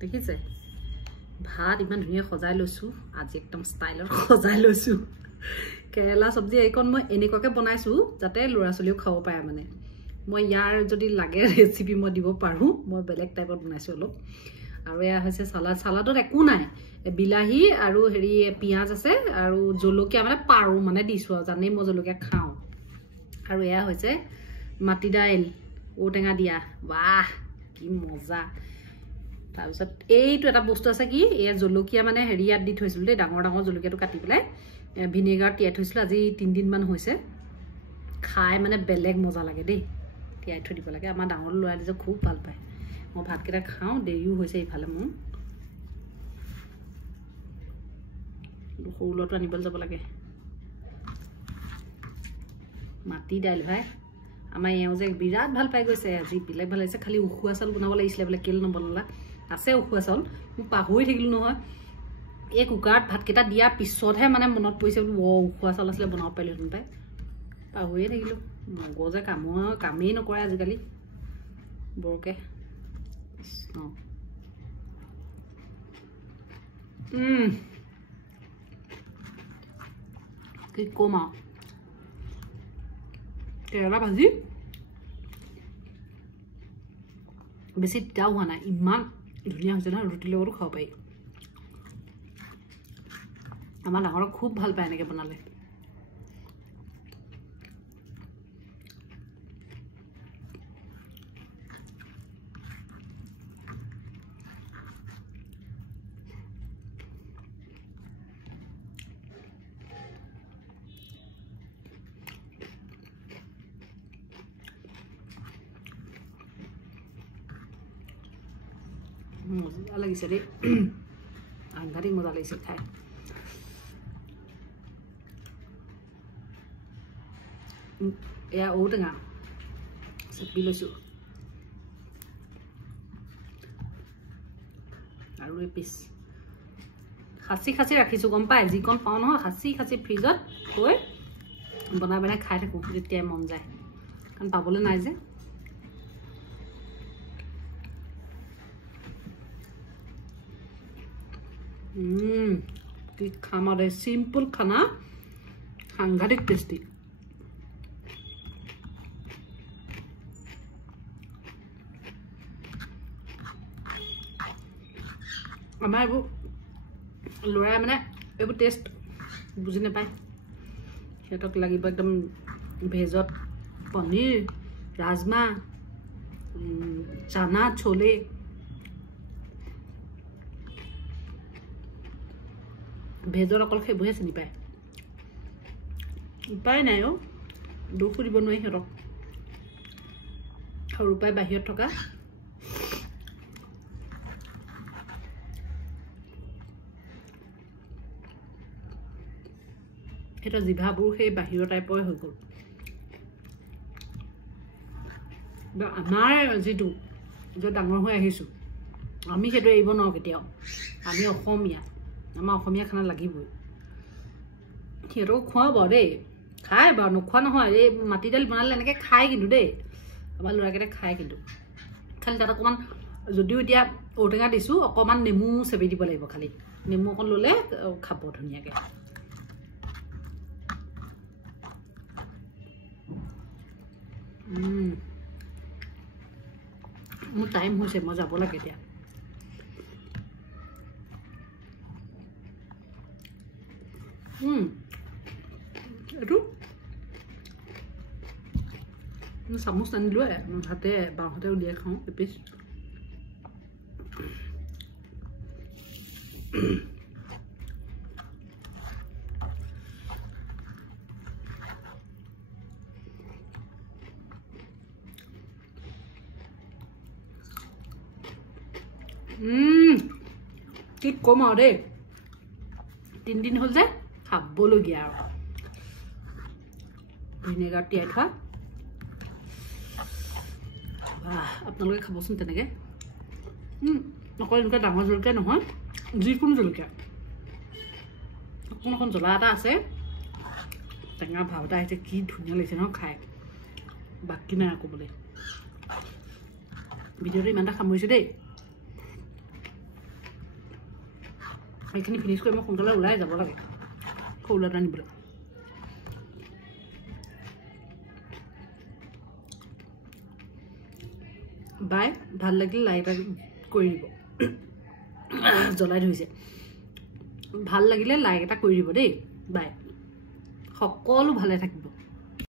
দেখিছে ভাত ইমান ধুনীয়া সজাই লৈছো আজি একদম ষ্টাইলত সজাই লৈছো কেৰেলা সবজি এইকন মই এনেকুৱাকে বনাইছো যাতে লৰা চলিও খাব পায় মানে মই ইয়াৰ যদি লাগে ৰেচিপি মই দিব পাৰো মই বেলেগ টাইপত বনাইছো অলপ আৰু এয়া হৈছে সালাডত একো নাই বিলাহী আৰু হেৰি পিয়াজ আছে আৰু জলকীয়া মানে পাৰো মানে দিছো জানেই মই জলকীয়া খাওঁ আৰু এয়া হৈছে মাটি দাইল ঔটেঙা দিয়া বাহ কি মজা তাৰপিছত এইটো এটা বস্তু আছে কি এয়া জলকীয়া মানে হেৰিয়াত দি থৈছিল দেই ডাঙৰ ডাঙৰ জলকীয়াটো কাটি পেলাই ভিনেগাৰ তিয়াই থৈছিল আজি 3 দিন মান হৈছে খাই মানে বেলেগ মজা লাগে দেই তিয়াই থৈ দিব লাগে আমাৰ ডাঙৰ ল'ৰা যে খুব ভাল পায় মই ভাতকেইটা খাওঁ দেৰিও হৈছে ইফালে মোৰ সৰুলটো আনিবলৈ যাব লাগে মাটি দাইল ভাই আমাৰ এওঁ যে বিৰাট ভাল পাই গৈছে আজি বেলেগ ভাল লাগিছে খালি উখুৱা চাউল বনাব লাগিছিলে বোলে কেল নবনালা আছে উখুৱা চাউল মই পাহৰি থাকিলো নহয় এই কুকাৰত ভাতকেইটা দিয়াৰ পিছতহে মানে মনত পৰিছে উখুৱা চাউল আছিলে বনাব পাৰিলোহেঁতেন পাই পাহৰিয়ে থাকিলো মগজে কামেই নকৰে আজিকালি বৰকে কি কম আৰু কেৰেলা ভাজি বেছি তিতাও হোৱা নাই ইমান ধুনীয়া হৈছে নহয় ৰুটিৰ লগতো খাব পাৰি আমাৰ ডাঙৰক খুব ভাল পায় এনেকৈ বনালে মজা লাগিছে দেই সাংঘাতিক মজা লাগিছে খাই এয়া ঔটেঙা চেপি লৈছো আৰু এপিচ খাচি ৰাখিছো গম পাই যিকণ পাওঁ নহয় খাচি ফ্ৰিজত থৈ বনাই খাই থাকো যেতিয়া মন যায় কাৰণ পাবলৈ নাই যে কি খানা দে সিম্পল খানা সাংঘাতিক টেস্টি আমাৰ এইবোৰ ল'ৰাই মানে এইবোৰ টেষ্ট বুজি নাপায় সিহঁতক লাগিব একদম ভেজত পনীৰ ৰাজমা চানা छोले ভেজৰ অকল সেইবোৰহে চিনি পায় উপায় নাই দুখ দিব নোৱাৰি সিহঁতক সৰুৰ পৰাই বাহিৰত থকা এটা জিভাবোৰ সেই বাহিৰৰ টাইপৰ হৈ গ'ল আমাৰ যিটো যে ডাঙৰ হৈ আহিছো আমি সেইটো এৰিব নোৱাৰো কেতিয়াও আমি অসমীয়া আমাৰ অসমীয়া খানা লাগিবই সিহঁতক খুৱাব দেই খাই বাৰু নোখোৱা নহয় এই মাটি দাইল বনালে এনেকৈ খায় কিন্তু দেই আমাৰ ল'ৰাকেইটা খায় কিন্তু খালি তাত অকণমান যদিও এতিয়া ঔটেঙা দিছোঁ অকণমান নেমু চেপি দিব লাগিব খালি নেমু অকণ ল'লে খাব ধুনীয়াকৈ মোৰ টাইম হৈছে মই যাব লাগে এতিয়া এইটো চামুচ আনিলো হাতে বাঁহতে উলিয়াই খাওঁ এপিচ কি কম আৰু দেই 3 দিন হ'ল যে খাবলগীয়া আৰু ভিনেগাৰ তিয়াই থোৱা আপোনালোকে খাবচোন তেনেকৈ অকল এনেকুৱা ডাঙৰ জলকীয়া নহয় যিকোনো জলকীয়া অকণ জ্বলা এটা আছে টেঙা ভাৱ এটা আহিছে কি ধুনীয়া লাগিছে নহয় খাই বাকী নাই আকৌ বোলে ভিডিঅ'টো ইমানটা সামৰিছোঁ দেই এইখিনি ফিনিছ কৰি মই সোনকালে ওলাই যাব লাগে খৌলাটা আনিবলৈ বাই ভাল লাগিলে লাইক এটা কৰি দিব জ্বলাই ধৰিছে ভাল লাগিলে লাইক এটা কৰি দিব দেই বাই সকলো ভালে থাকিব